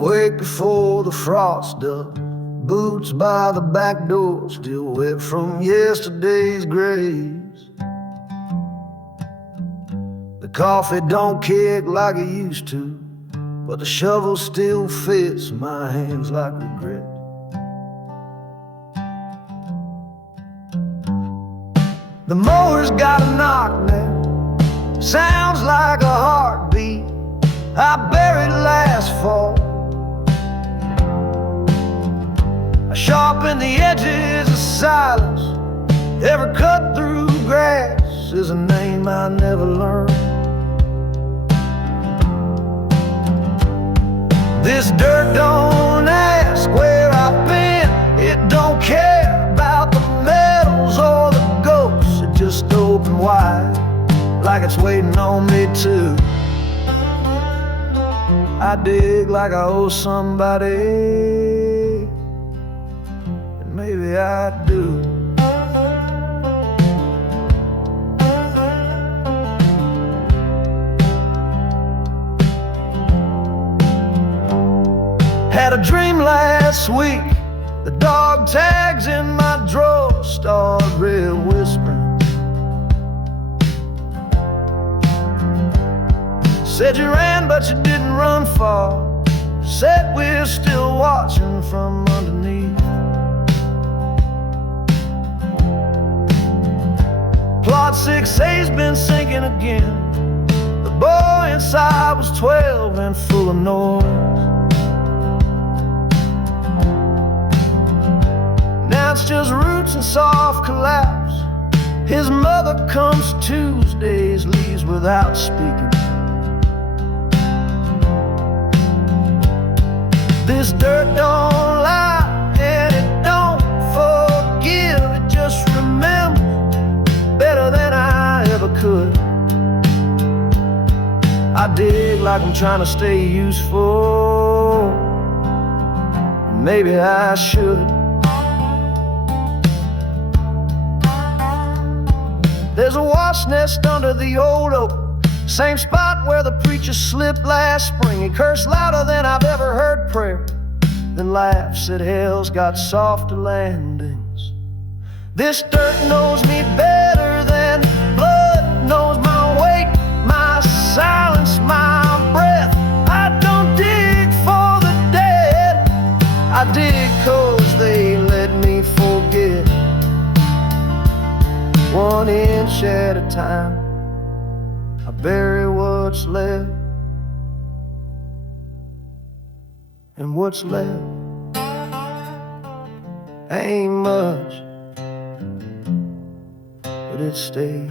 wake before the frost dust, boots by the back door, still wet from yesterday's graves. The coffee don't kick like it used to, but the shovel still fits my hands like regret. The mower's got a knock now, sounds like a heartbeat I buried last fall. I sharpen the edges of silence, ever cut through grass is a name I never learned. This dirt don't ask where I've been, it don't care about the medals or the ghosts. It just open wide, like it's waiting on me too. I dig like I owe somebody, and maybe I do. Had a dream last week, the dog tags in my drawer started whispering. Said you ran but you didn't run far, said we're still watching from underneath. Plot 6A's been sinking again, the boy inside was 12 and full of noise. Now it's just roots and soft collapse. His mother comes Tuesdays, leaves without speaking. This dirt don't lie and it don't forgive, it just remembers better than I ever could. I dig like I'm trying to stay useful, maybe I should. There's a wasp nest under the old oak, same spot where the preacher slipped last spring. He cursed louder than I've ever heard prayer, then laughed, said hell's got softer landings. This dirt knows me better than blood knows my weight, my silence, my breath. I don't dig for the dead, I dig 'cause they let me forget. 1 inch at a time, I bury what's left, and what's left ain't much, but it stays.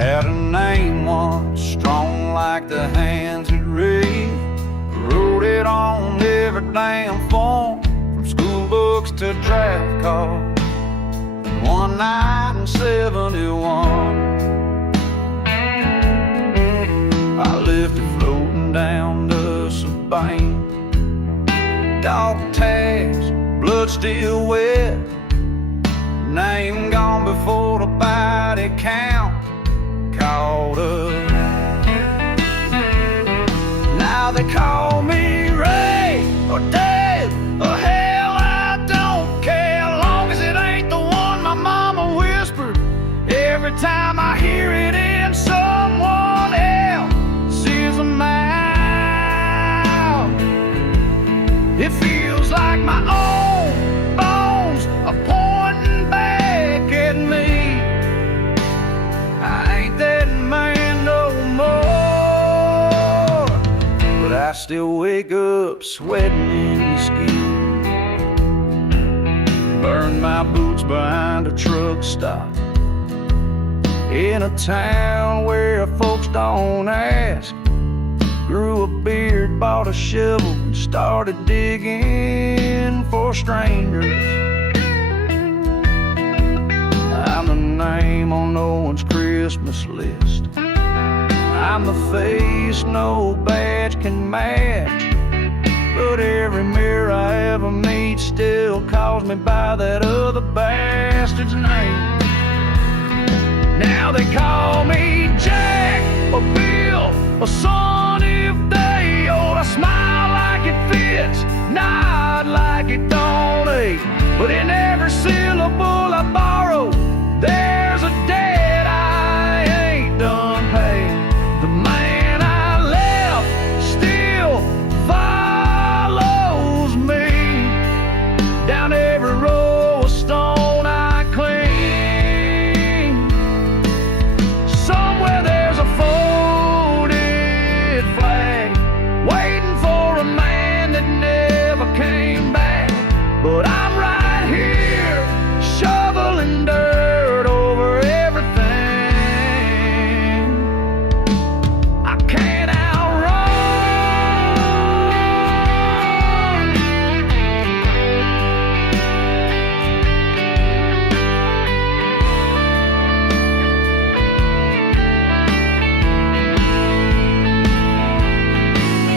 Had a name once, strong like the hands that read. Wrote it on every damn form, from school books to draft cards. And one night in '71, I left it floating down to Sabine. Dog tags, blood still wet, name gone before the body count caught up. Now they call me Ray or Dave or hell, I don't care, long as it ain't the one my mama whispered every time I hear it in someone else's mouth. It feels like my own bones are pointing back at me. I ain't that man no more, but I still wake up sweating in the skin. Burn my boots behind a truck stop in a town where folks don't ask. Grew a beard, bought a shovel, and started digging for strangers. I'm the name on no one's Christmas list. I'm the face no badge can match, but every mirror I ever meet still calls me by that other bastard's name. Now they call me Jack or Bill or son if they old. I smile like it fits, nod like it don't ache, but in every syllable I borrow, there's a debt I ain't done paying. The man I left still follows me down every row of stone I clean. Somewhere there's a folded flag waiting for a man that never came back, but I'm right here shoveling dirt over everything. I can't outrun.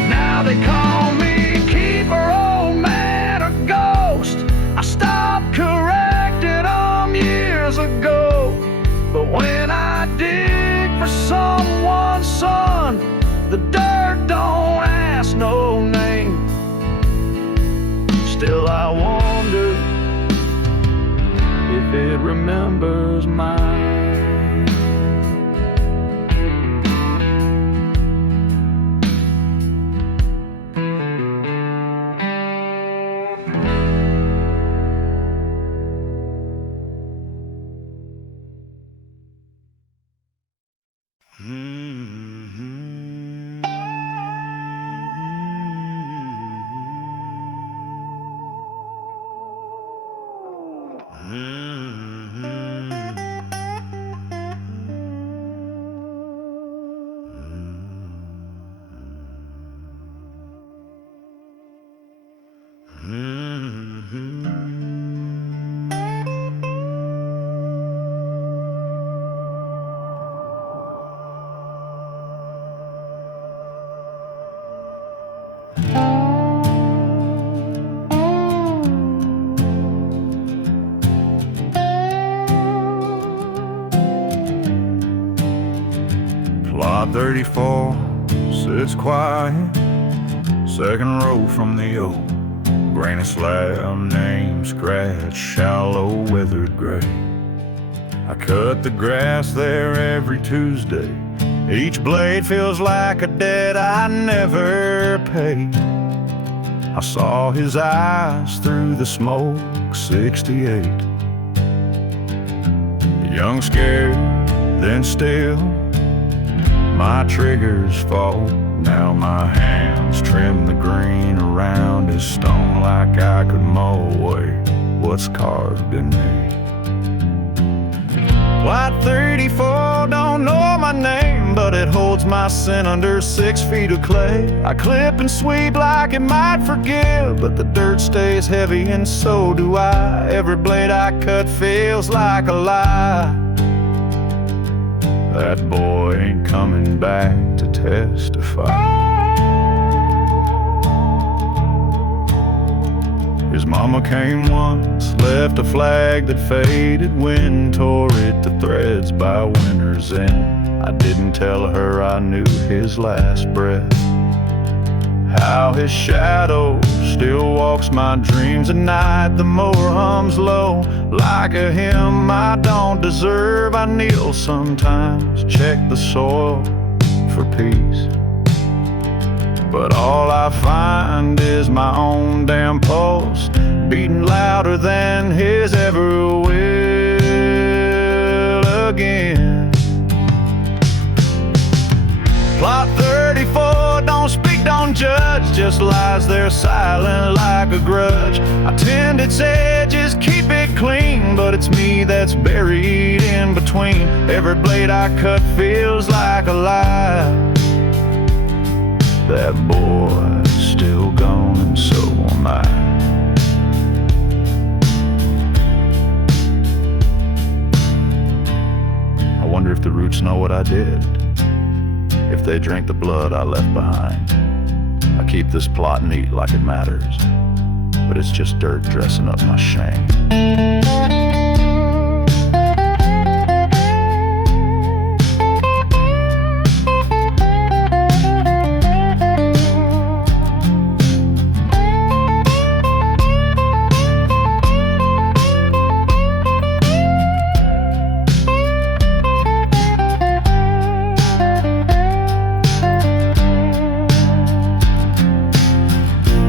Now they call me keeper, old man, or ghost. I stopped correcting them years ago, but when I dig for someone's son, the dirt don't ask no name. Still I wonder if it remembers mine. Plot 34 sits quiet, second row from the oak. Granite slab, name scratched, shallow, weathered gray. I cut the grass there every Tuesday. Each blade feels like a debt I never paid. I saw his eyes through the smoke, 68. Young, scared, then still. My triggers fall. Now my hands trim the green around his stone like I could mow away what's carved in me. Plot 34 don't know my name, but it holds my sin under 6 feet of clay. I clip and sweep like it might forgive, but the dirt stays heavy and so do I. Every blade I cut feels like a lie. That boy ain't coming back to testify. His mama came once, left a flag that faded. Wind tore it to threads by winter's end. I didn't tell her I knew his last breath. How his shadow still walks my dreams at night. The mower hums low like a hymn I don't deserve. I kneel sometimes, check the soil for peace, but all I find is my own damn pulse beating louder than his ever will again. Plot 34, don't speak, don't judge, just lies there silent like a grudge. I tend its edges, keep it clean, but it's me that's buried in between. Every blade I cut feels like a lie. That boy's still gone and so am I. roots know what I did. If they drink the blood I left behind, I keep this plot neat like it matters, but it's just dirt dressing up my shame.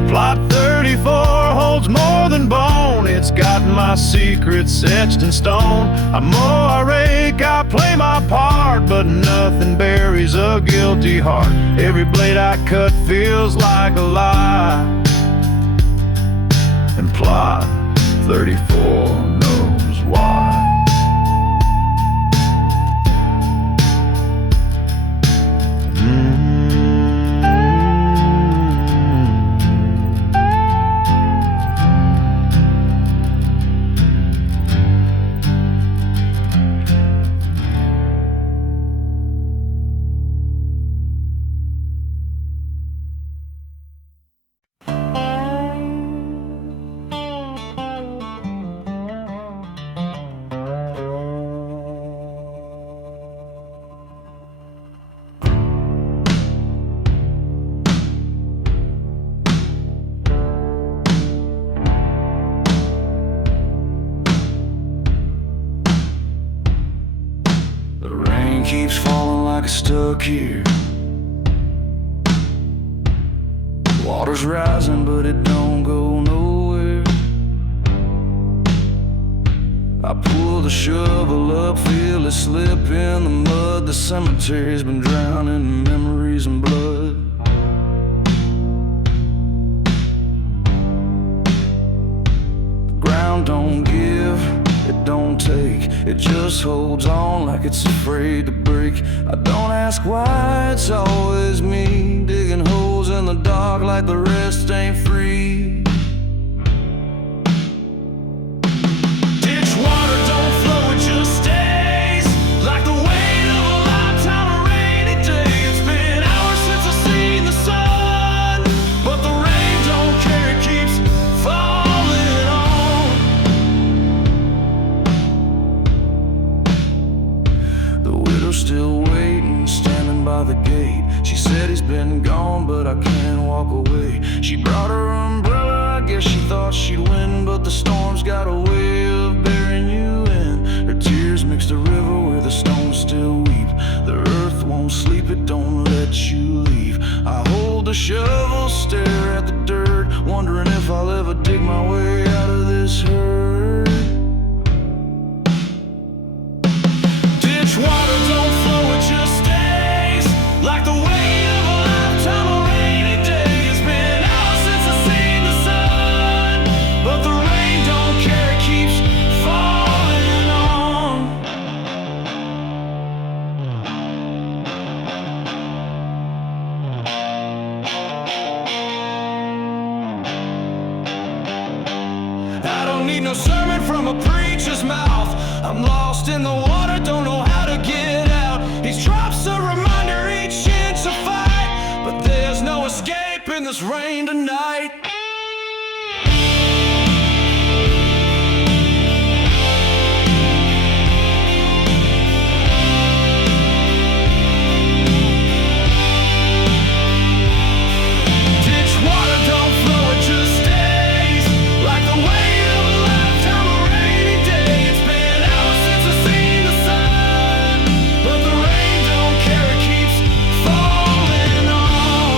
Plot 34 holds more than bone. It's got my secrets etched in stone. I mow, I rake, I play my part, but nothing buries a guilty heart. Every blade I cut feels like a lie, and Plot 34 knows why. Keeps falling like it's stuck here. Water's rising, but it don't go nowhere. I pull the shovel up, feel it slip in the mud. The cemetery's been drowning in memories and blood. The ground don't give, it don't take, it just holds on like it's afraid to break. I don't ask why, it's always me, digging holes in the dark like the rest ain't free. Ditchwater don't flow, it just stays, like the weight of a lifetime of rainy day. It's been hours since I've seen the sun, but the rain don't care, it keeps falling on. The widow's still waiting, standing by the gate. She said he's been gone, but I can't walk away. She brought her umbrella, I guess she thought she'd win, but the storm's got a way of burying you in. Her tears mixed a river where the stones still weep. The earth won't sleep, it don't let you leave. I hold the shovel, stare at the dirt, wondering if I'll ever dig my way out of this hurt. Ditchwater don't flow, it just stays, like the weight of a lifetime of rainy day. It's been hours since I've seen the sun, but the rain don't care, it keeps falling on. I don't need no sermon from a preacher's mouth. I'm lost in the water, don't know how to get out. These drops a reminder each inch a fight, but there's no escape in this rain tonight. Ditchwater don't flow, it just stays, like the weight of a lifetime of rainy day. It's been hours since I've seen the sun, but the rain don't care, it keeps falling on.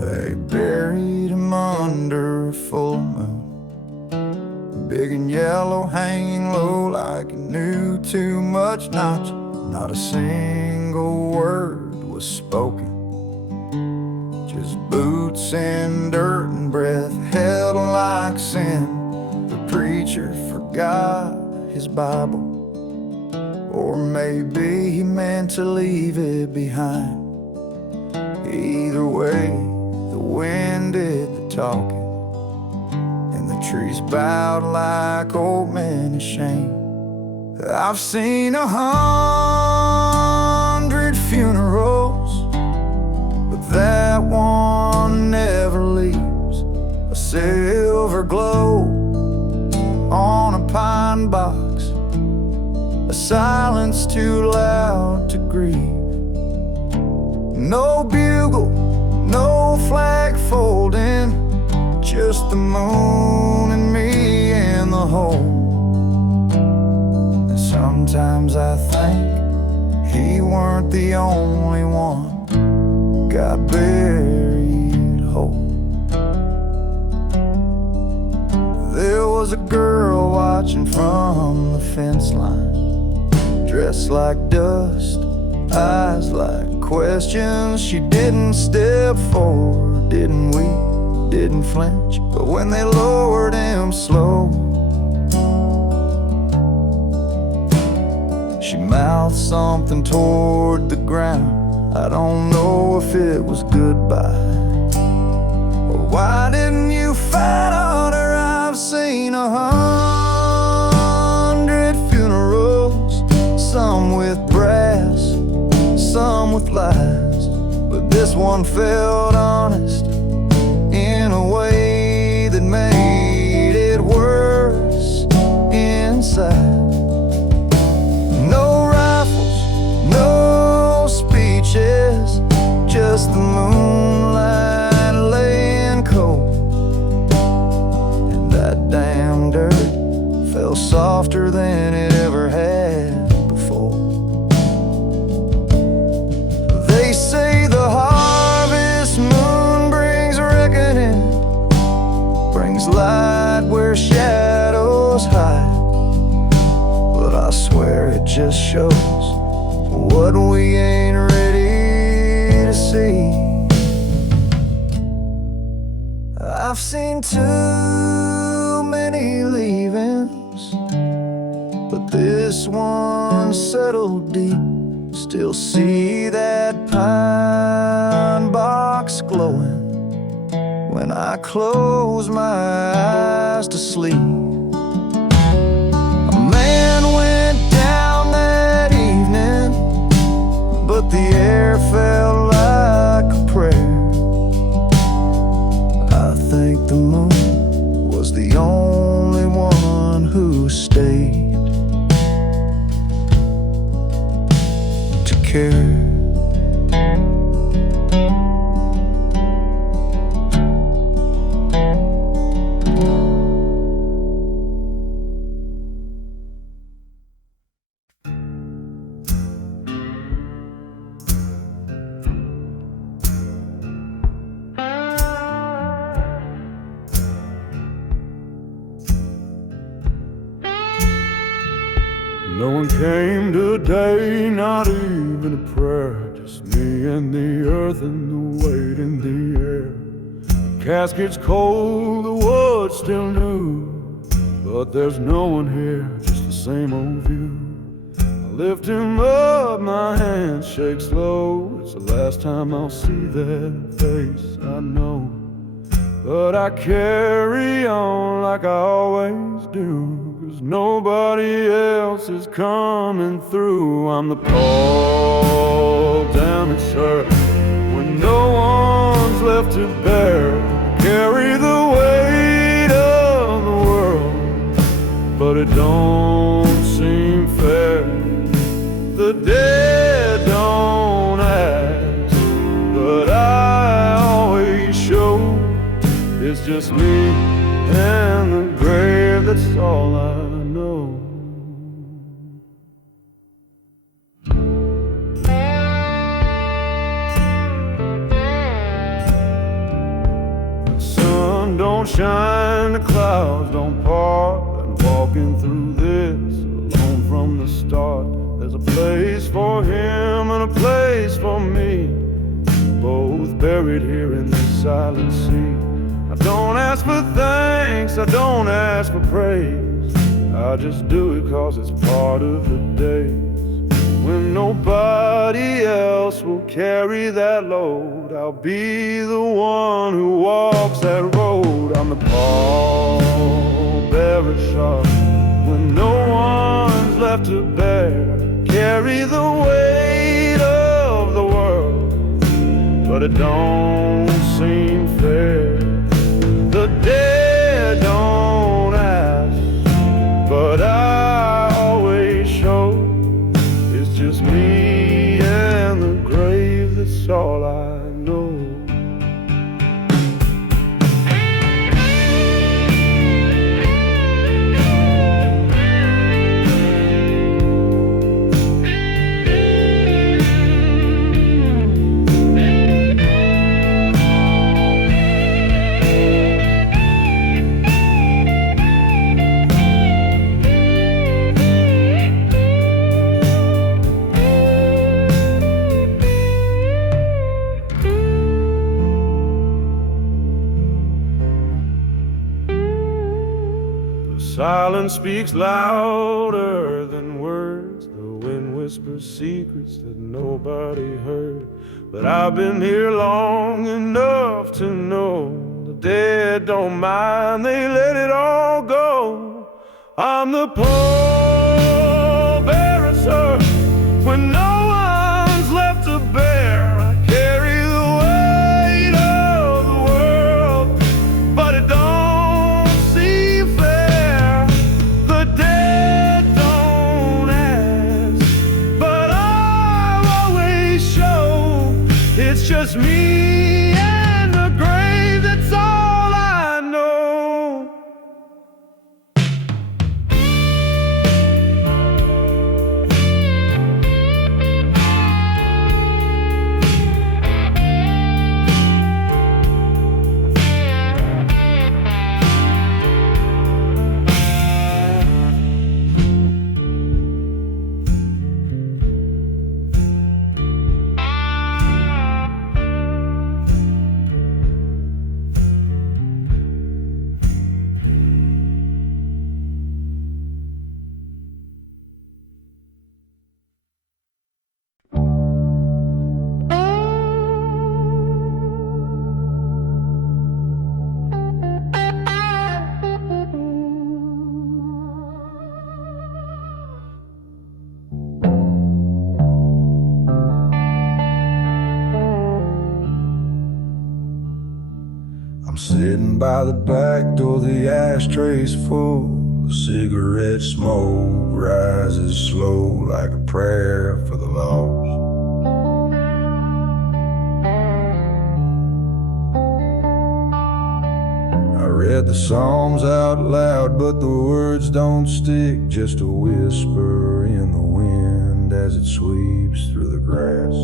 They buried him under a full moon, big and yellow, hanging low like he knew too much not to. Not a single word was spoken, just in dirt and breath held like sin. The preacher forgot his Bible, or maybe he meant to leave it behind. Either way, the wind did the talking, and the trees bowed like old men ashamed. I've seen 100 funerals, but that one never leaves a silver glow on a pine box, a silence too loud to grieve. No bugle, no flag folding, just the moon and me in the hole. And sometimes I think he weren't the only one got buried whole. There was a girl watching from the fence line, dressed like dust, eyes like questions. She didn't step forward, didn't weep, didn't flinch, but when they lowered him slow, she mouthed something toward the ground. I don't know if it was goodbye, or why didn't you fight on her? I've seen 100 funerals, some with brass, some with lies, but this one felt honest in a way that made it worse inside. No rifles, no speeches, just the moonlight laying cold, and that damn dirt felt softer than it ever had before. They say the harvest moon brings reckoning, brings light where shadows hide, but I swear it just shows what we ain't ready to see. I've seen too many leavings, but this one settled deep. Still see that pine box glowing when I close my eyes to sleep. A man went down that evening, but the air felt like a prayer. I think the moon was the only one who stayed to care. No one came today, not even a prayer. Just me and the earth and the weight in the air. The casket's cold, the wood's still new, but there's no one here, just the same old view. I lift him up, my hands shake slow. It's the last time I'll see that face, I know. But I carry on like I always do, 'cause nobody else is coming through. I'm the pole down the shirt when no one's left to bear. Carry the weight of the world, but it don't seem fair. The dead don't ask, but I always show. It's just me and the grave, that's all I know. The sun don't shine, the clouds don't part, and walking through this alone from the start. There's a place for him and a place for me, both buried here in this silent sea. I don't ask for thanks, I don't ask for praise. I just do it 'cause it's part of the days when nobody else will carry that load. I'll be the one who walks that road. I'm the pallbearer shark when no one's left to bear. Carry the weight of the world, but it don't seem fair. The dead don't ask, but I always show. It's just me and the grave, that's all I know. Silence speaks louder than words. The wind whispers secrets that nobody heard. But I've been here long enough to know the dead don't mind, they let it all go. I'm the pallbearer, sir, when no one's left to bear. I carry the weight of the world, but it don't just me and the grave, that's all I know. I'm sitting by the back door, the ashtray's full. The cigarette smoke rises slow like a prayer for the lost. I read the Psalms out loud, but the words don't stick, just a whisper in the wind as it sweeps through the grass.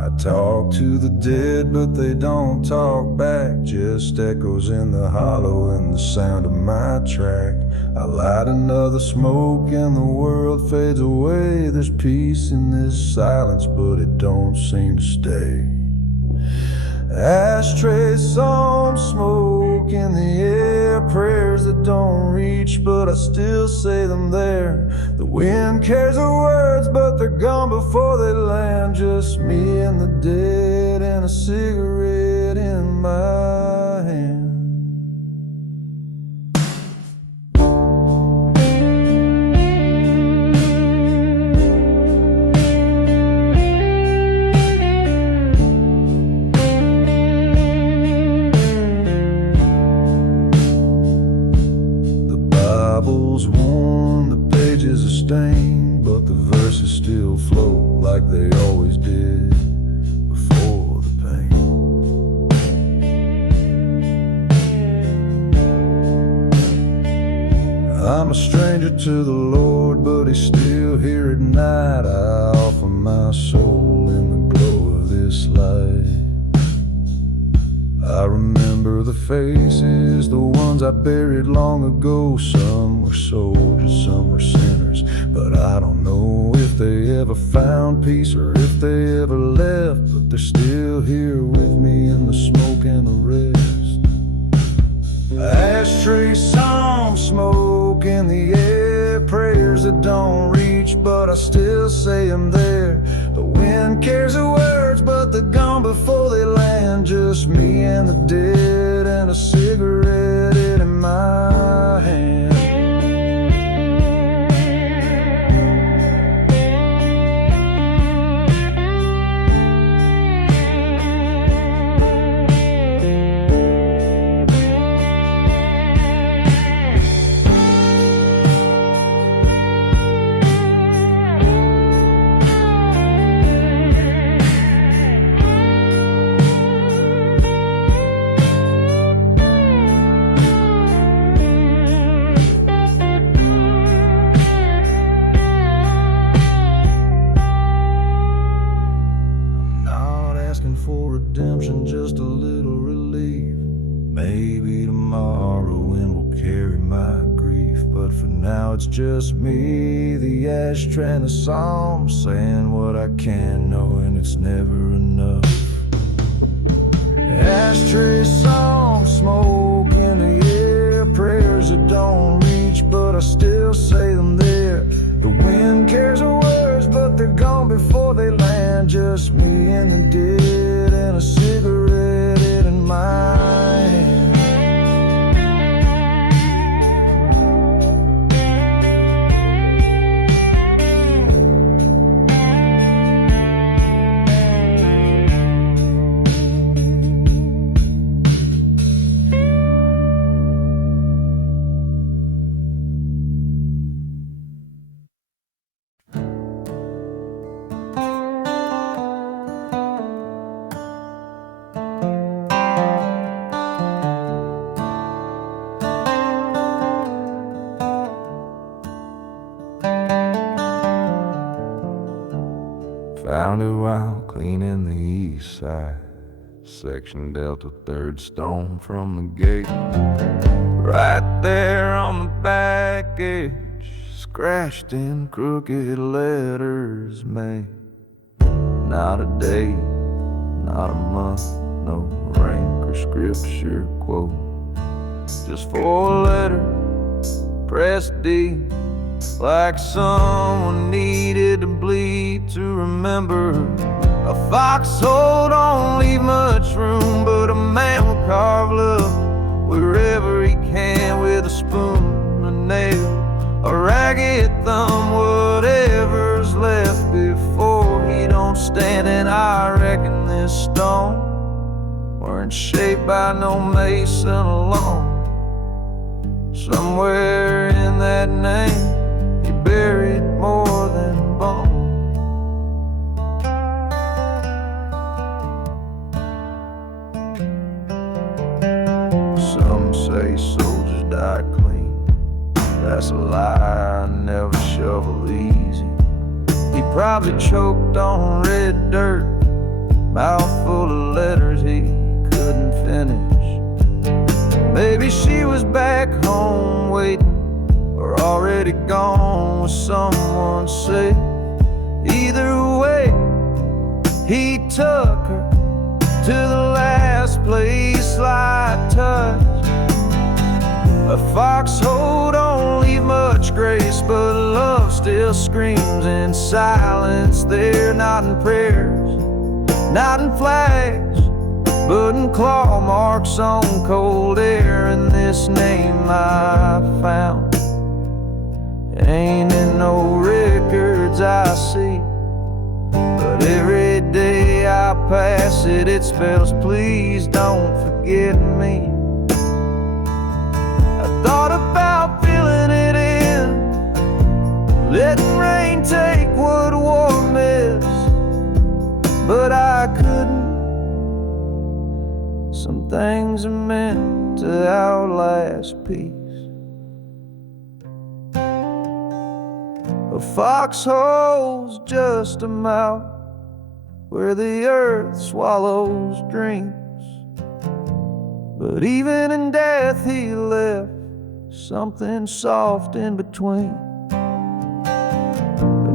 I talk to the dead, but they don't talk back, just echoes in the hollow and the sound of my track. I light another smoke and the world fades away. There's peace in this silence, but it don't seem to stay. Ashtray Psalms, smoke in the air, prayers that don't reach, but I still say them there. The wind carries the words, but they're gone before they land. Just me and the dead and a cigarette in my hand. Bible's worn, the pages are stained, but the verses still flow like they always did before the pain. I'm a stranger to the Lord, but He's still here at night. I offer my soul in the glow of this light. I remember the faces, the ones I buried long ago. Some were soldiers, some were sinners, But I don't know if they ever found peace or if they ever left. But they're still here with me in the smoke and the rest. Ashtray Psalms, smoke in the air, prayers that don't reach, but I still say them there. The wind carries the words, but they're gone before they land. Just me and the dead and a cigarette in my hand. For redemption, just a little relief. Maybe tomorrow wind will carry my grief, but for now it's just me, the ashtray and the psalms, saying what I can, knowing it's never enough. Ashtray Psalms, smoke in the air, prayers that don't reach, but I still say them there. The wind carries the words, but they're gone before they land. Just me and the dead and a cigarette in my hand. Found it while cleaning the east side section, Delta 3rd stone from the gate. Right there on the back edge, scratched in crooked letters, made. Not a day, not a month, no rank or scripture quote. Just 4 letters, pressed deep, like someone needed to bleed to remember. A foxhole don't leave much room, but a man will carve love wherever he can with a spoon, a nail, a ragged thumb, whatever's left before he don't stand. And I reckon this stone weren't shaped by no mason alone. Somewhere in that name buried more than bone. Some say soldiers die clean. That's a lie, I never shovel easy. He probably choked on red dirt, mouthful of letters he couldn't finish. Maybe she was back home waiting, or already gone with someone safe. Either way, he took her to the last place light touched. A foxhole don't leave much grace, but love still screams in silence there. Not in prayers, not in flags, but in claw marks on cold air. And this name I found ain't in no records I see, but every day I pass it, it spells please don't forget me. I thought about filling it in, letting rain take what war missed, but I couldn't. Some things are meant to outlast peace. A foxhole's just a mouth where the earth swallows dreams, but even in death he left something soft in between.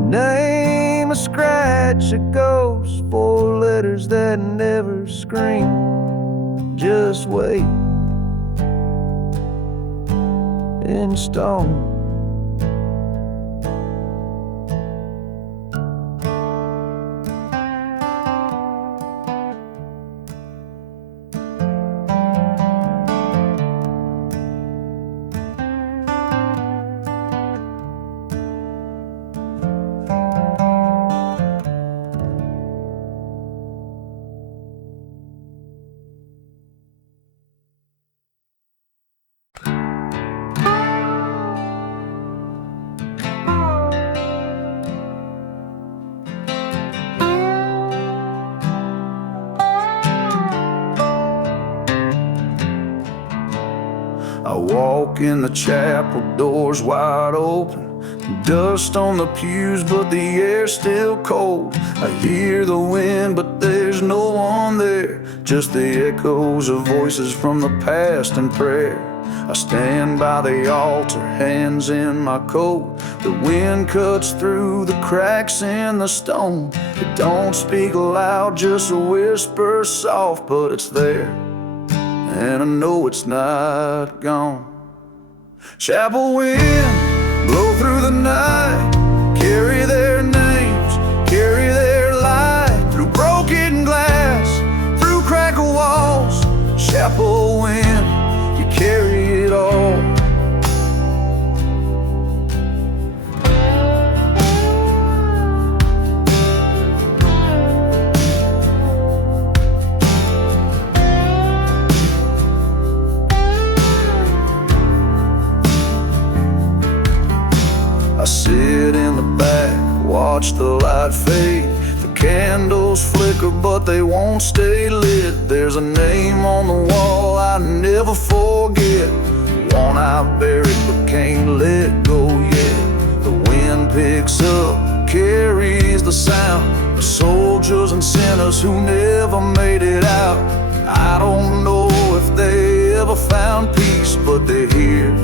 Name a scratch, a ghost, 4 letters that never scream. Just wait in stone. I walk in the chapel, doors wide open, dust on the pews, but the air's still cold. I hear the wind, but there's no one there, just the echoes of voices from the past and prayer. I stand by the altar, hands in my coat. The wind cuts through the cracks in the stone. It don't speak loud, just a whisper soft, but it's there, and I know it's not gone. Chapel wind, blow through the night, carry their names, carry their light, through broken glass, through cracked walls. Chapel wind, you carry it all. I sit in the back, watch the light fade. The candles flicker, but they won't stay lit. There's a name on the wall I never forget, one I buried but can't let go yet. The wind picks up, carries the sound of soldiers and sinners who never made it out. I don't know if they ever found peace, but they're here,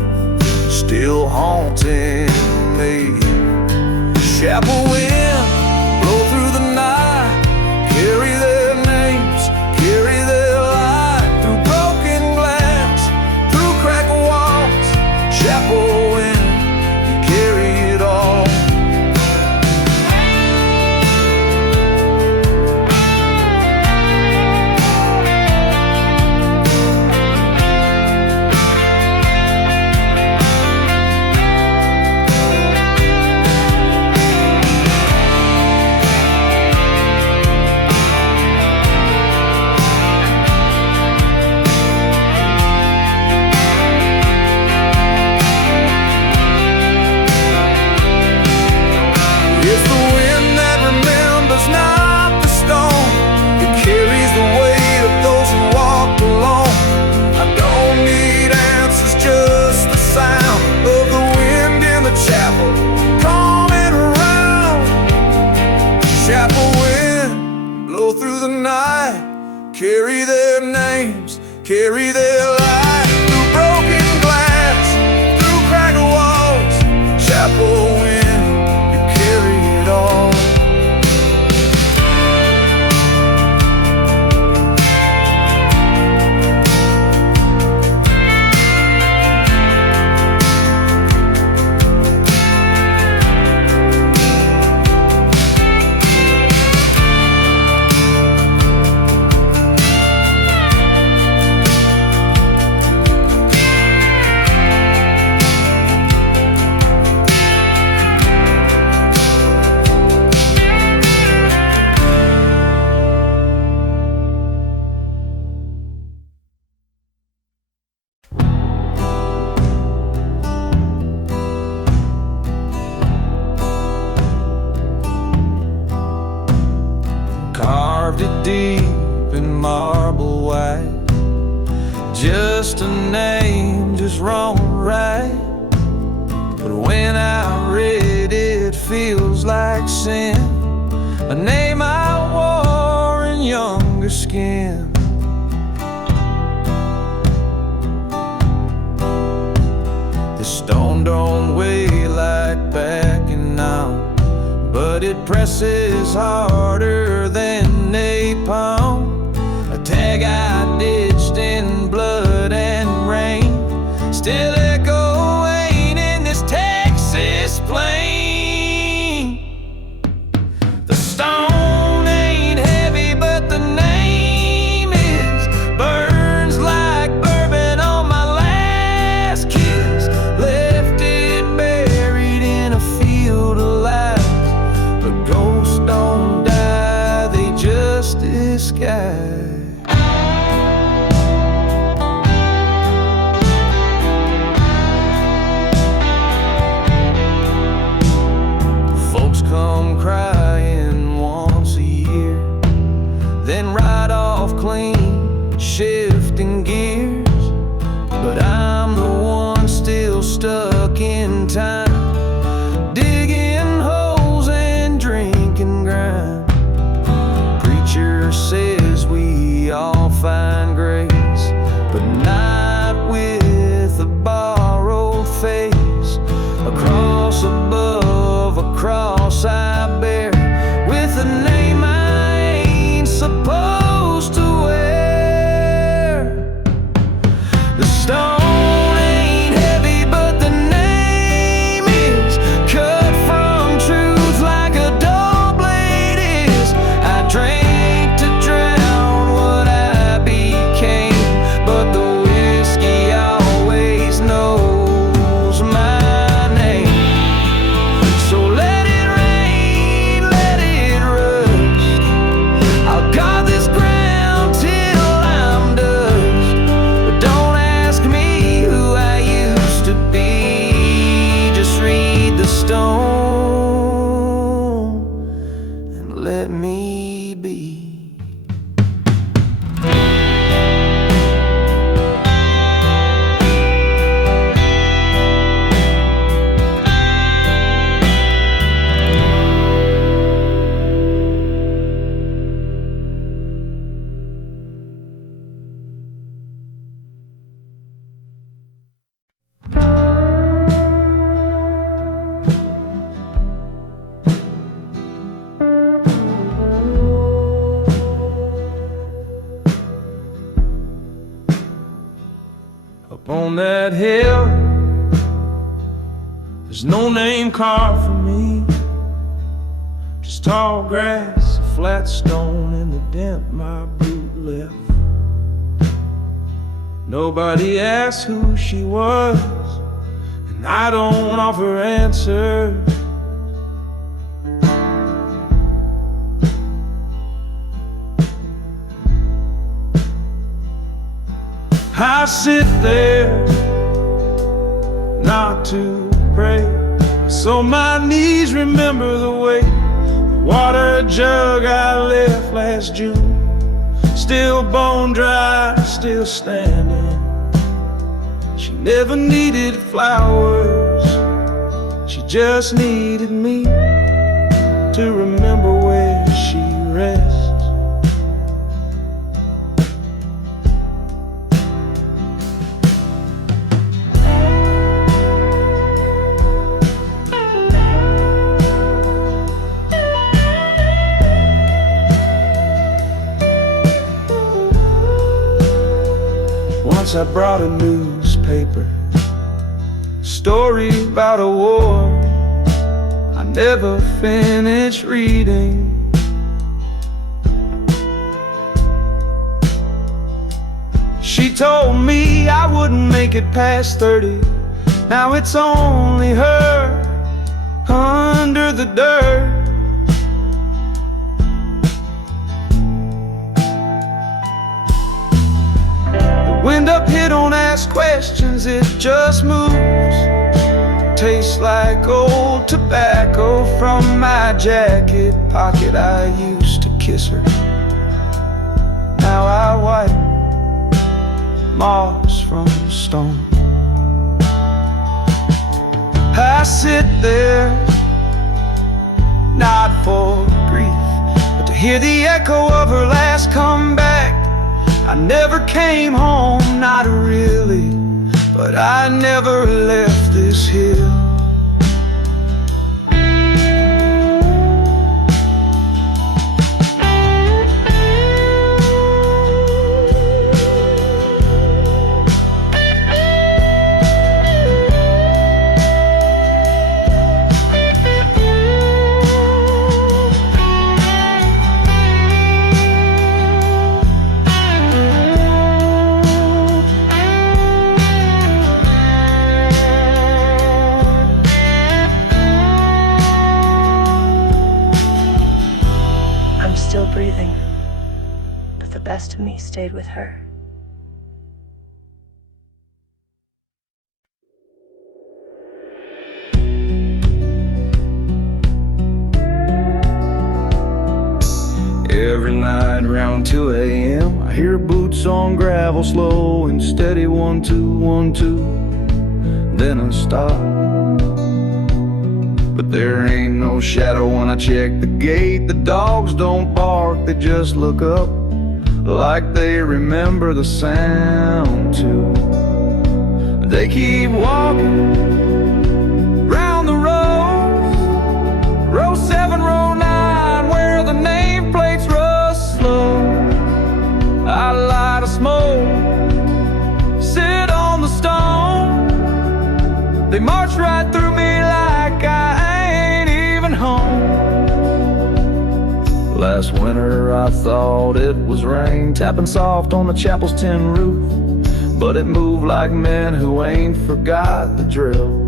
still haunting me. Chapel wind, blow through the night, carry their names, carry their light, through broken glass, through cracked walls. Chapel wind, you carry it all. Carry their names, carry their light, through broken glass, through cracked walls. Chapel wind, you carry it all. Carved it deep in marble white, just a name, just wrong or right. But when I read it, feels like sin, a name I wore in younger skin. The stone don't weigh like backing now, but but it presses harder than napalm. A tag I ditched in blood and rain, still echoing in this Texas plain. The stone ain't heavy, but the name is. Burns like bourbon on my last kiss. Left it buried in a field of lies. But ghosts don't die, they just disguise. Come crying once a year, then ride off clean, shifting gears. But I'm the one still stuck in time, digging holes and drinking grime. Preacher says we all find grace, but not with a borrowed face. A cross above, a cross I bear, with a name I ain't supposed to wear. The stone ain't heavy, but the name is. Cut from truth like a dull blade is. I drank to drown what I became, but the whiskey always knows my name. So let it rain, let it rust. I'll guard this ground till I'm dust. But don't ask me who I used to be. Just read the stone and let me be. Up on that hill, there's no name carved for me. Just tall grass, a flat stone, and the dent my boot left. Nobody asked who she was, and I don't offer answers. I sit there, not to pray, so my knees remember the weight. The water jug I left last June, still bone dry, still standing. She never needed flowers, she just needed me to remember where she rests. I brought a newspaper, story about a war I never finished reading. She told me I wouldn't make it past 30. Now it's only her under the dirt. Wind up here, don't ask questions, it just moves. Tastes like old tobacco from my jacket pocket. I used to kiss her, now I wipe moss from the stone. I sit there, not for grief, but to hear the echo of her last comeback. I never came home, not really, but I never left this hill. best of me stayed with her. Every night around 2 a.m. I hear boots on gravel, slow and steady, 1, 2, 1, 2. Then I stop, but there ain't no shadow when I check the gate. The dogs don't bark, they just look up like they remember the sound too. They keep walking round the rows, row 7, row 9, where the nameplates rust slow. I light a smoke, sit on the stone. They march right through me like I ain't even home. Last winter I thought it was rain tapping soft on the chapel's tin roof, but it moved like men who ain't forgot the drill.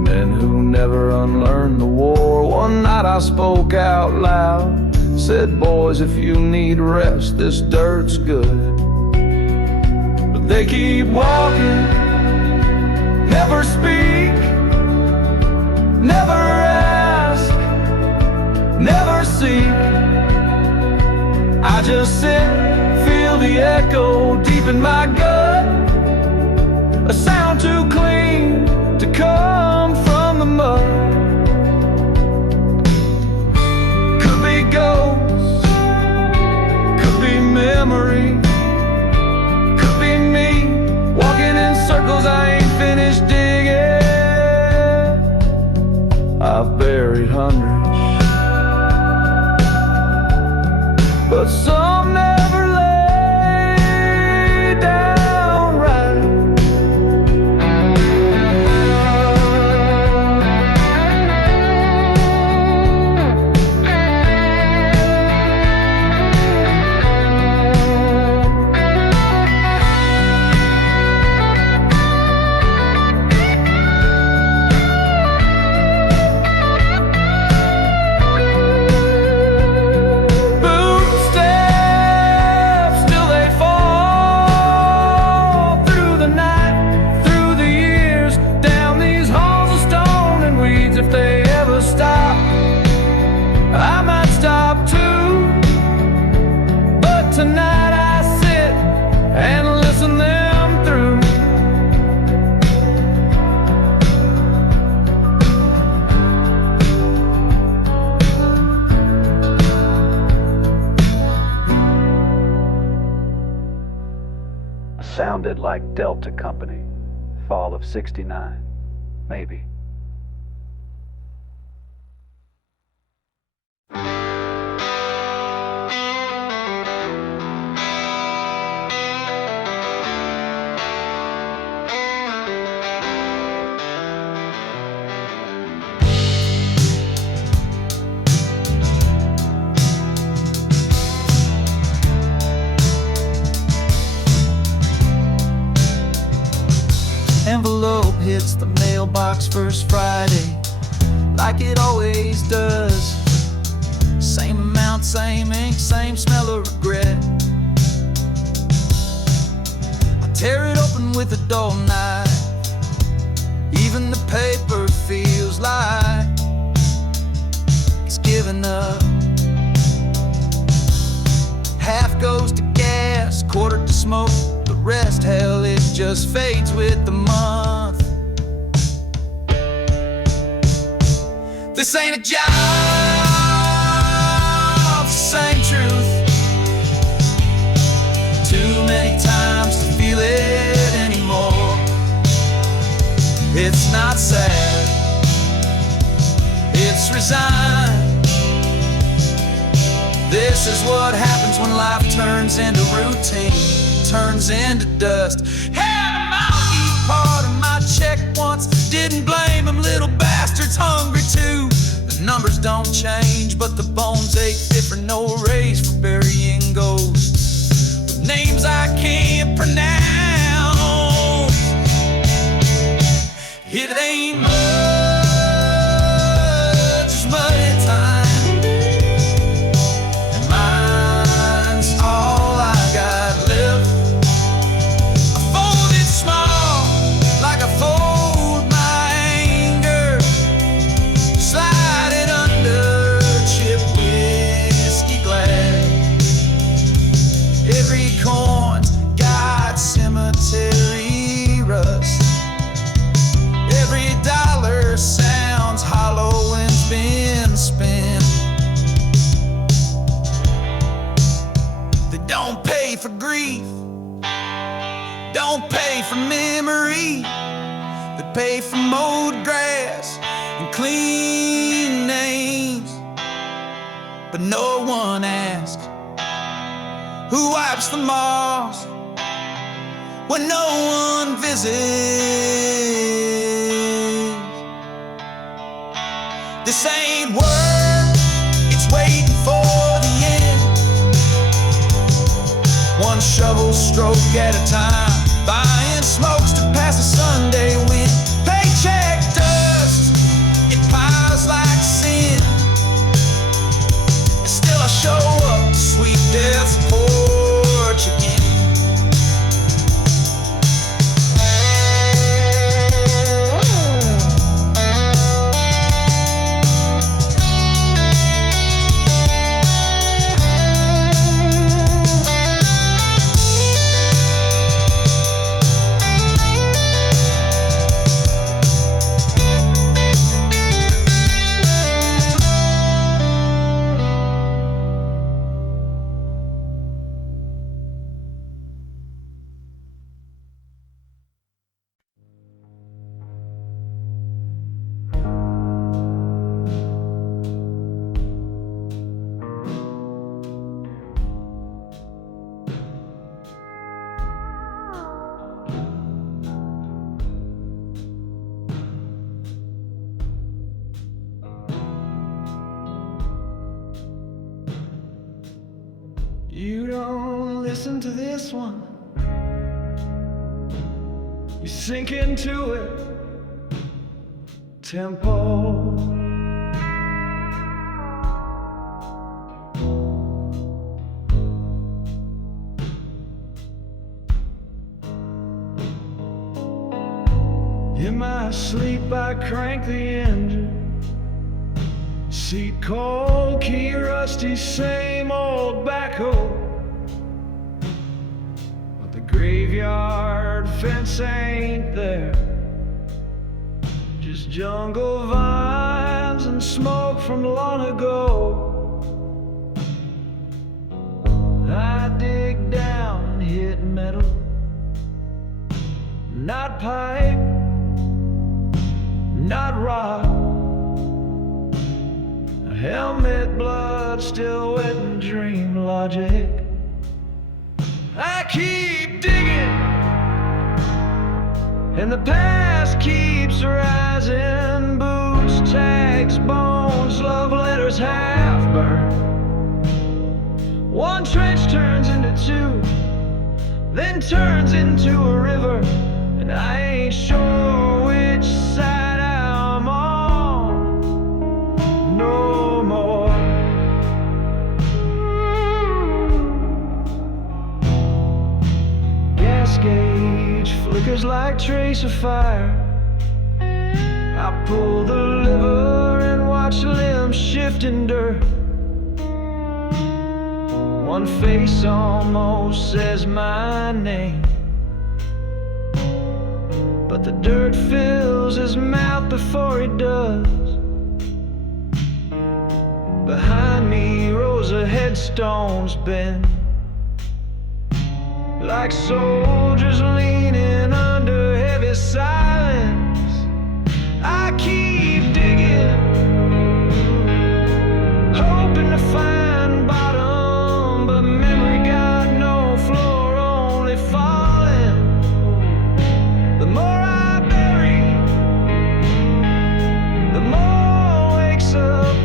Men who never unlearned the war. One night I spoke out loud, said, boys, if you need rest, this dirt's good. But they keep walking, never speak, never ask, never seek. I just sit, feel the echo deep in my gut, a sound too clean to come from the mud. Could be ghosts, could be memory, could be me walking in circles I ain't finished digging. I've buried hundreds, but some never lay down right. Bootsteps, still they fall through the night, through the years, down these halls of stone and weeds. If they ever stop, I might stop too. But tonight I sit and listen them through. Sounded like Delta Company, fall of '69, maybe. Envelope hits the mailbox first Friday, like it always does. Same amount, same ink, same smell of regret. I tear it open with a dull knife. Even the paper feels like it's giving up. Half goes to gas, quarter to smoke. The rest, hell, it just fades with the month. This ain't a job, it's the same truth. Too many times to feel it anymore. It's not sad, it's resigned. This is what happens when life turns into routine, turns into dust. Had him out, eat part of my check once. Didn't blame him, little bastard's hungry too. The numbers don't change, but the bones ache different. No raise for burying ghosts with names I can't pronounce. It ain't much, it's muddy time, and my for grief, don't pay for memory. They pay for mowed grass and clean names, but no one asks who wipes the moss when no one visits. This ain't work, it's waiting for the end. One shovel stroke at a time, buying smokes to pass a Sunday wind. Paycheck dust, it piles like sin, and still I show up to sweep death's porch again. You don't listen to this one, you sink into it, tempo. In my sleep I crank the engine, seat cold, key rusty, same old backhoe. But the graveyard fence ain't there, just jungle vines and smoke from long ago. I dig down and hit metal, not pipe, not rock. Helmet blood still wet and dream logic. I keep digging, and the past keeps rising. Boots, tags, bones, love letters half burned. One trench turns into two, then turns into a river, and I ain't sure which side I'm on no more. Gas gauge flickers like trace of fire. I pull the lever and watch limbs shift in dirt. One face almost says my name, but the dirt fills his mouth before he does. Behind me rows of headstones bend, like soldiers leaning under heavy silence. I keep digging, hoping to find bottom, but memory got no floor, only falling. The more I bury, the more wakes up.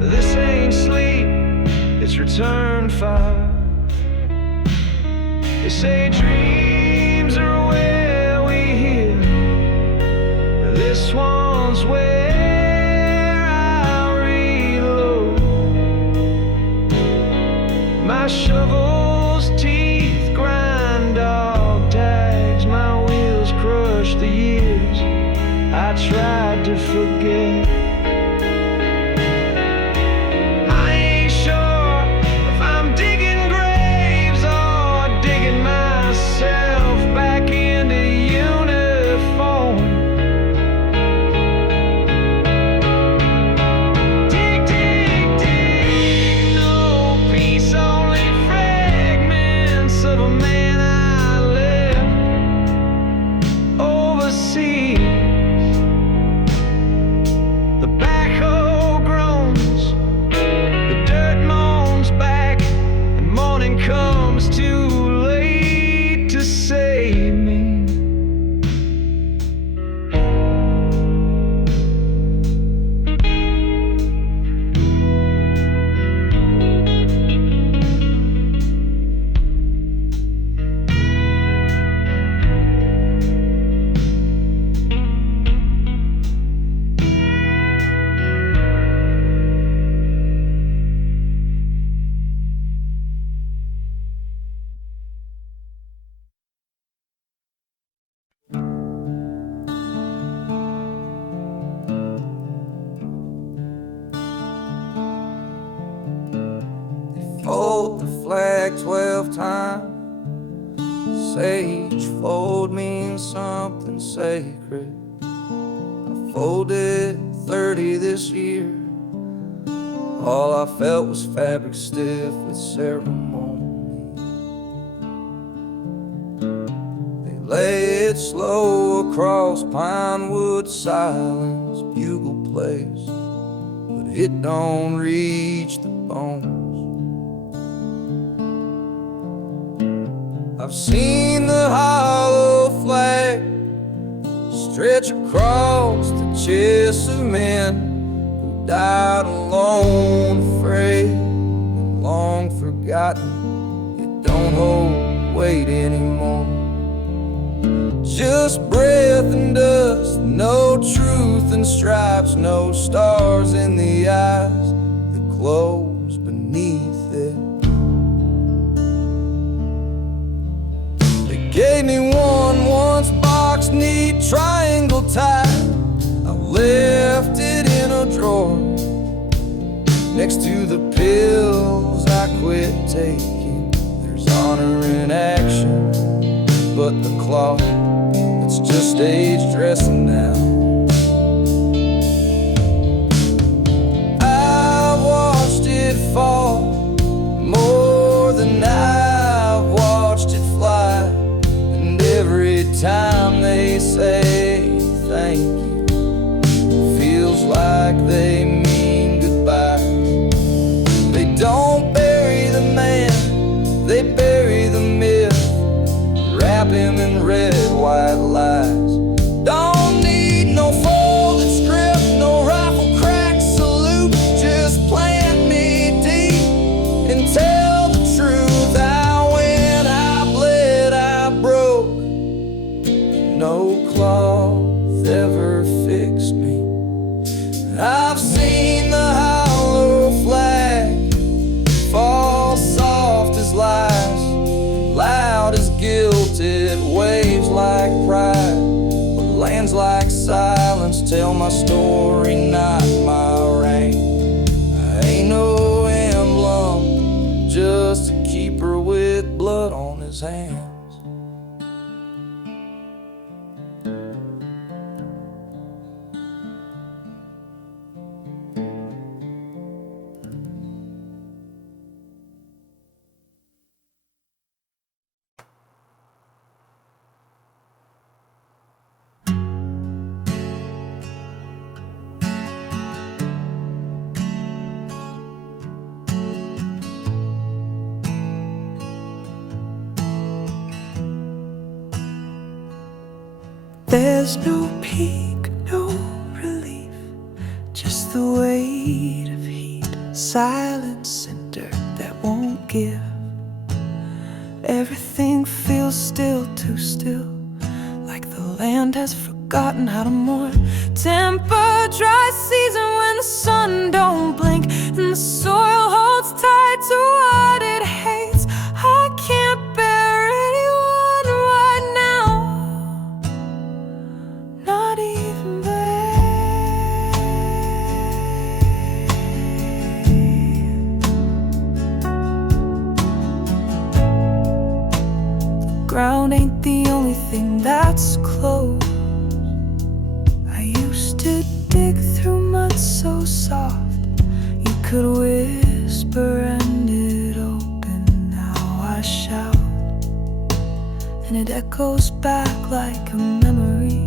This ain't sleep, it's return fire. They say dreams are where we heal. This one's where I reload. My shovel's teeth grind dog tags. My wheels crush the years I tried to forget. hold the flag 12 times. Say each fold means something sacred. I folded 30 this year. All I felt was fabric stiff with ceremony. They lay it slow across pine wood silence. Bugle plays, but it don't reach the bones. I've seen the hollow flag stretch across the chests of men who died alone, afraid and long forgotten. It don't hold weight anymore. Just breath and dust, no truth and stripes, no stars in the eyes that close beneath it. They gave me one once boxed, neat, triangle tied. I left it in a drawer next to the pills I quit taking. There's honor in action, but the cloth, it's just stage dressing now. I've watched it fall more than I've watched it fly, and every time they say thank you, feels like they mean goodbye. They don't bury the man, they bury the myth. Wrap him in red, white lies. Don't need no folded script, no rifle crack salute. Just plant me deep and tell the truth. I went, I bled, I broke. No cloth ever fixed me. I've seen the hollow flag fall soft as lies, loud as guilt. It waves like pride, but lands like silence. Tell my story, not my rank. I ain't no emblem, just a keeper with blood on his hands. There's no peak, no relief, just the weight of heat, silence and dirt that won't give. Everything feels still, too still, like the land has forgotten how to mourn. Temper, dry season when the sun don't blink and the soil holds tight to what it hates. I can't bear anyone right now, not even babe. The ground ain't the only thing that's closed. I used to dig through mud so soft you could whisper and it opened. Now I shout and it echoes back like a memory,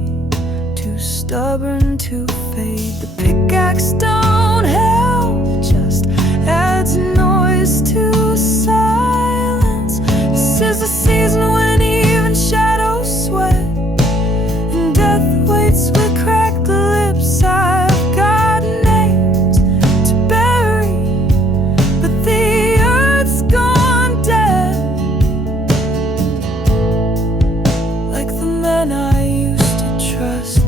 too stubborn to fade. The pickaxe don't help, just adds noise to silence. This is the season when even shadows sweat and death waits with cracked lips. I've got names to bury, but the earth's gone dead, like the men I used to trust.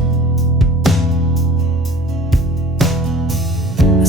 I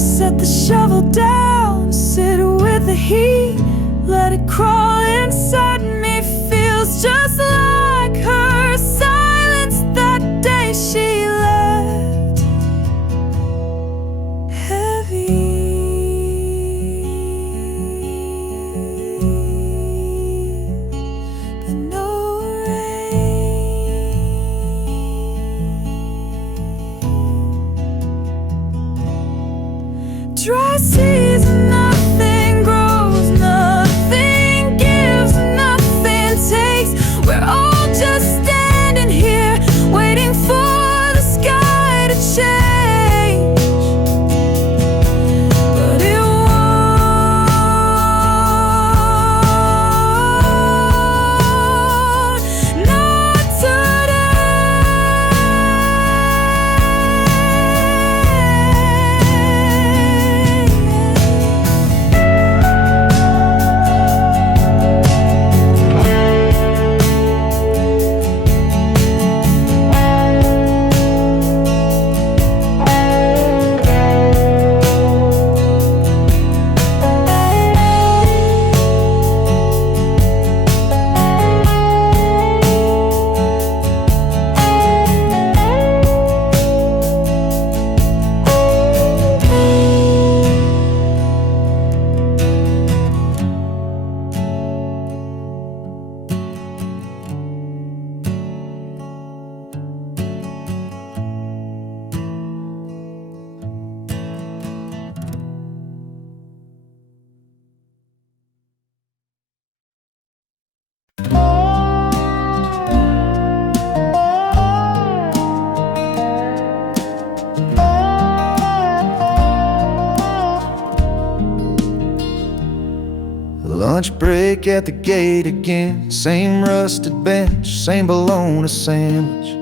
Lunch break at the gate again. Same rusted bench, same bologna sandwich.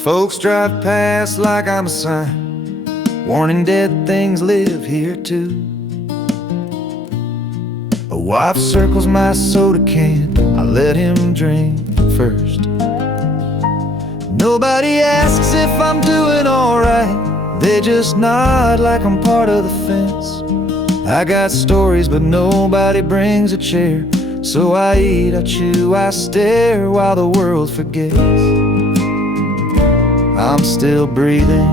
Folks drive past like I'm a sign, warning dead things live here too. A wife circles my soda can, I let him drink first. Nobody asks if I'm doing alright, they just nod like I'm part of the fence. I got stories but nobody brings a chair, so I eat, I chew, I stare while the world forgets I'm still breathing.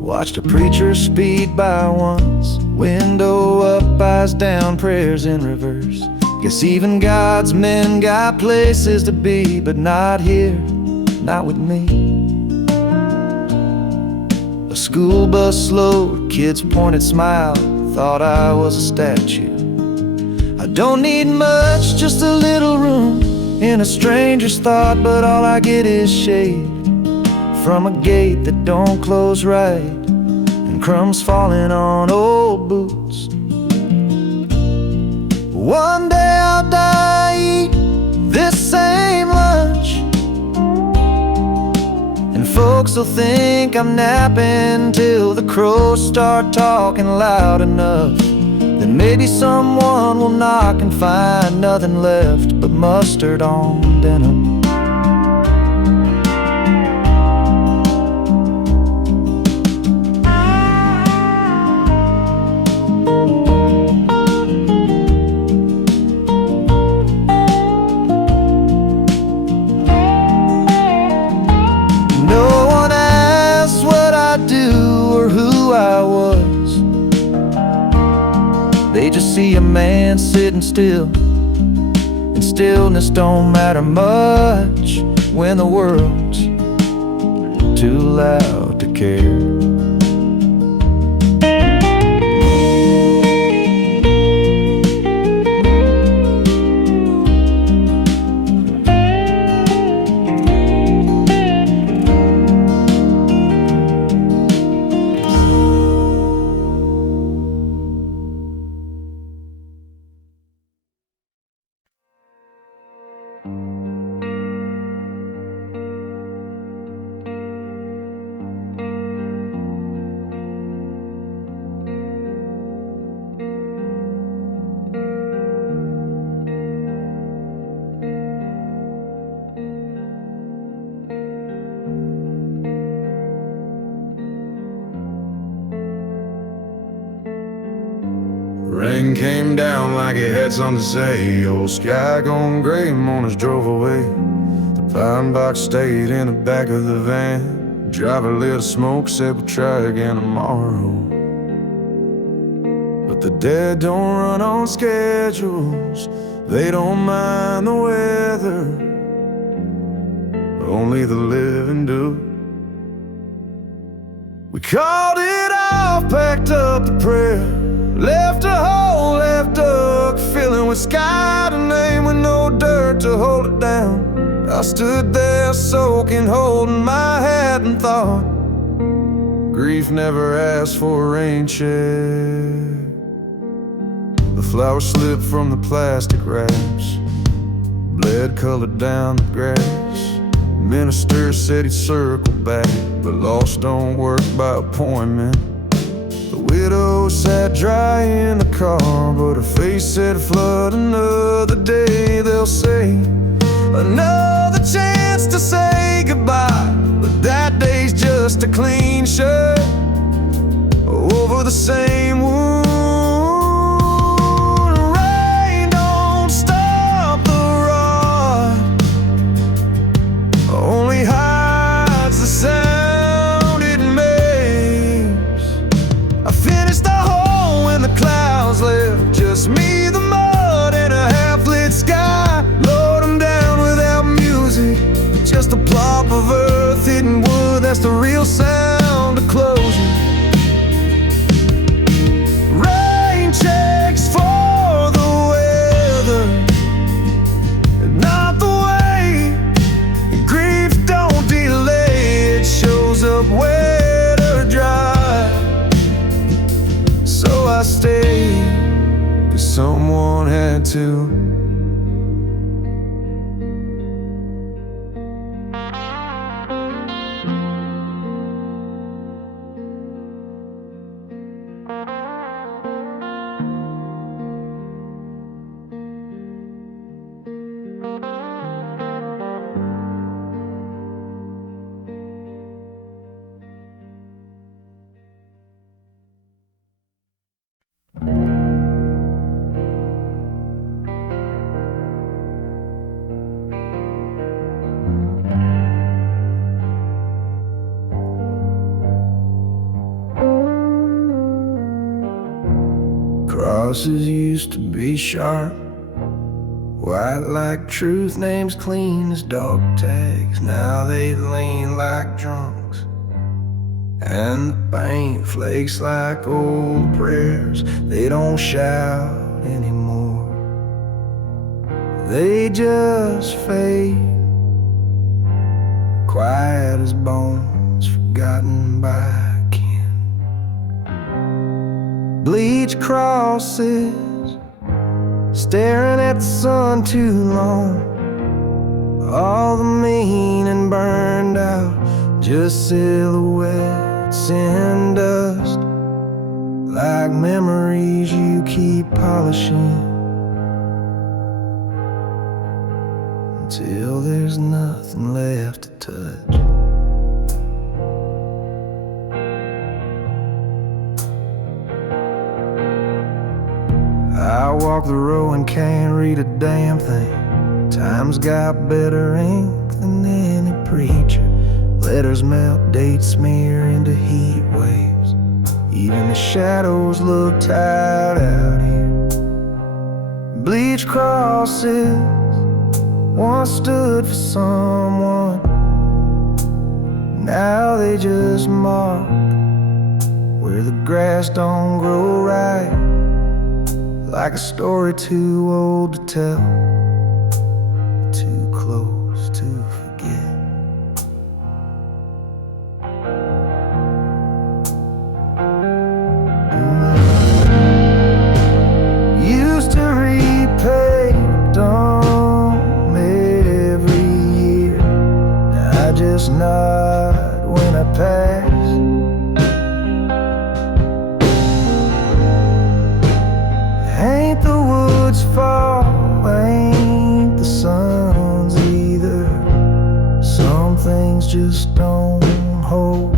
Watched a preacher speed by once, window up, eyes down, prayers in reverse. Guess even God's men got places to be, but not here, not with me. A school bus slowed, kids pointed, smiled, thought I was a statue. I don't need much, just a little room in a stranger's thought, but all I get is shade from a gate that don't close right, and crumbs falling on old boots. One day I'll die eating this same lunch, and folks will think I'm napping till the crows start talking loud enough. Then maybe someone will knock and find nothing left but mustard on denim. No one asked what I do or who I was. They just see a man sitting still, and stillness don't matter much when the world's too loud to care. Rain came down like it had something to say. Old sky gone gray, mourners drove away. The pine box stayed in the back of the van. Driver lit a smoke, said we'll try again tomorrow. But the dead don't run on schedules, they don't mind the weather, only the living do. We called it off, packed up the prayer, left a hole, left a filling with sky to name, with no dirt to hold it down. I stood there soaking, holding my hat and thought, grief never asked for a rain check. The flowers slipped from the plastic wraps, bled colored down the grass. Minister said he'd circle back, but lost don't work by appointment. The widow sat dry in the car, but her face said flood another day. They'll say another chance to say goodbye, but that day's just a clean shirt over the same wound. Rain don't stop the rot, only hides the sound it makes. I finished the hole when the clouds left just me, the mud, and a half-lit sky. Load them down without music, just a plop of earth hitting wood. That's the real sound of closure. someone had to. Crosses used to be sharp, white like truth, names clean as dog tags. Now they lean like drunks, and the paint flakes like old prayers. They don't shout anymore, they just fade, quiet as bones forgotten by kin. Bleached crosses, staring at the sun too long. All the meaning burned out, just silhouettes in dust, like memories you keep polishing until there's nothing left to touch. I walk the row and can't read a damn thing. Time's got better ink than any preacher. Letters melt, dates smear into heat waves. Even the shadows look tired out here. Bleached crosses once stood for someone, now they just mark where the grass don't grow right, like a story too old to tell, too close to forget. Used to repay them every year. I just nod when I pass. Ain't the woods fall, ain't the sun's either. Some things just don't hold,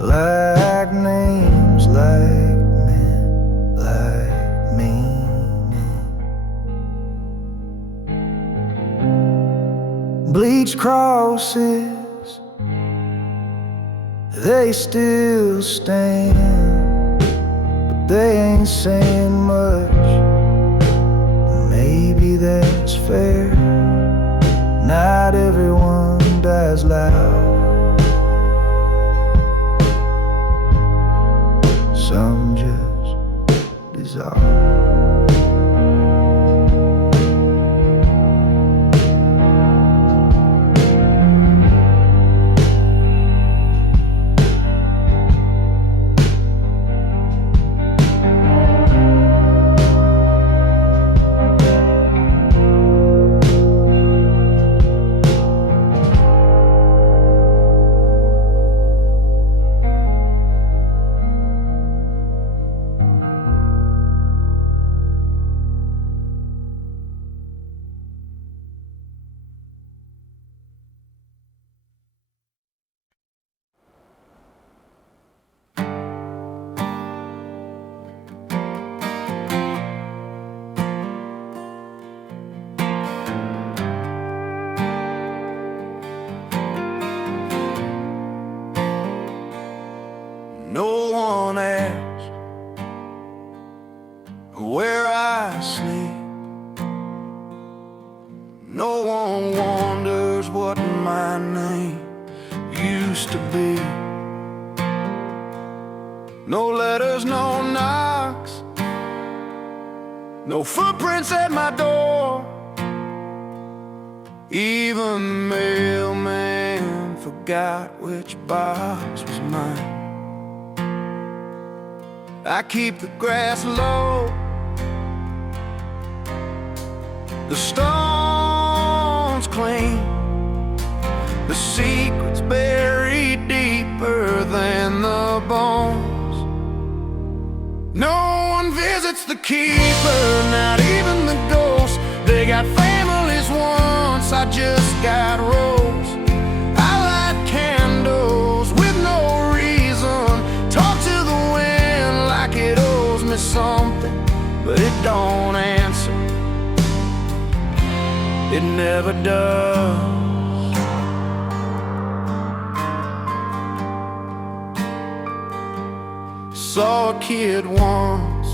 like names, like men, like meaning. Bleached crosses, they still stand, but they ain't saying much. Maybe that's fair. Not everyone dies loud, some just dissolve. No one asks where I sleep. No one wonders what my name used to be. No letters, no knocks, no footprints at my door. Even the mailman forgot which box was mine. I keep the grass low, The stone's clean, the secret's buried deeper than the bones. No one visits the keeper, not even the ghost. They got families once, I just got rows. I light candles with no reason, talk to the wind like it owes me something, but it don't answer. It never does. Saw a kid once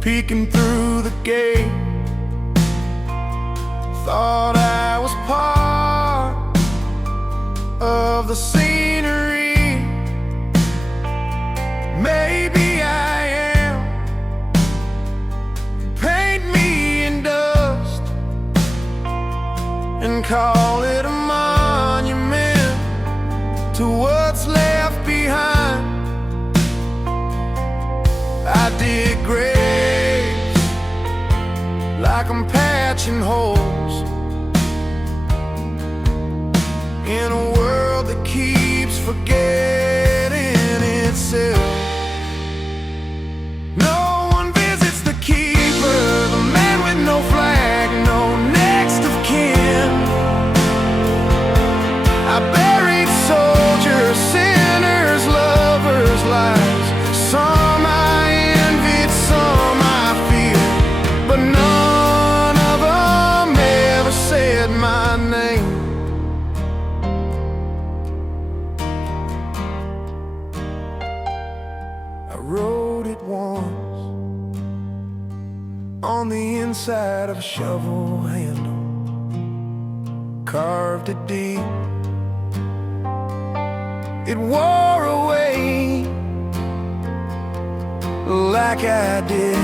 peeking through the gate. Thought I was part of the scenery. Maybe I am. Paint me in dust and call it a monument to what's left behind. I dig graves like I'm patching holes in a world that keeps forgetting itself. No one visits the keeper, the man with no flag, no next of kin. I buried soldiers, sinners, lovers' lives. Some I envied, some I feared, but none of them ever said my name. I wrote it once on the inside of a shovel handle, carved it deep. It wore away like I did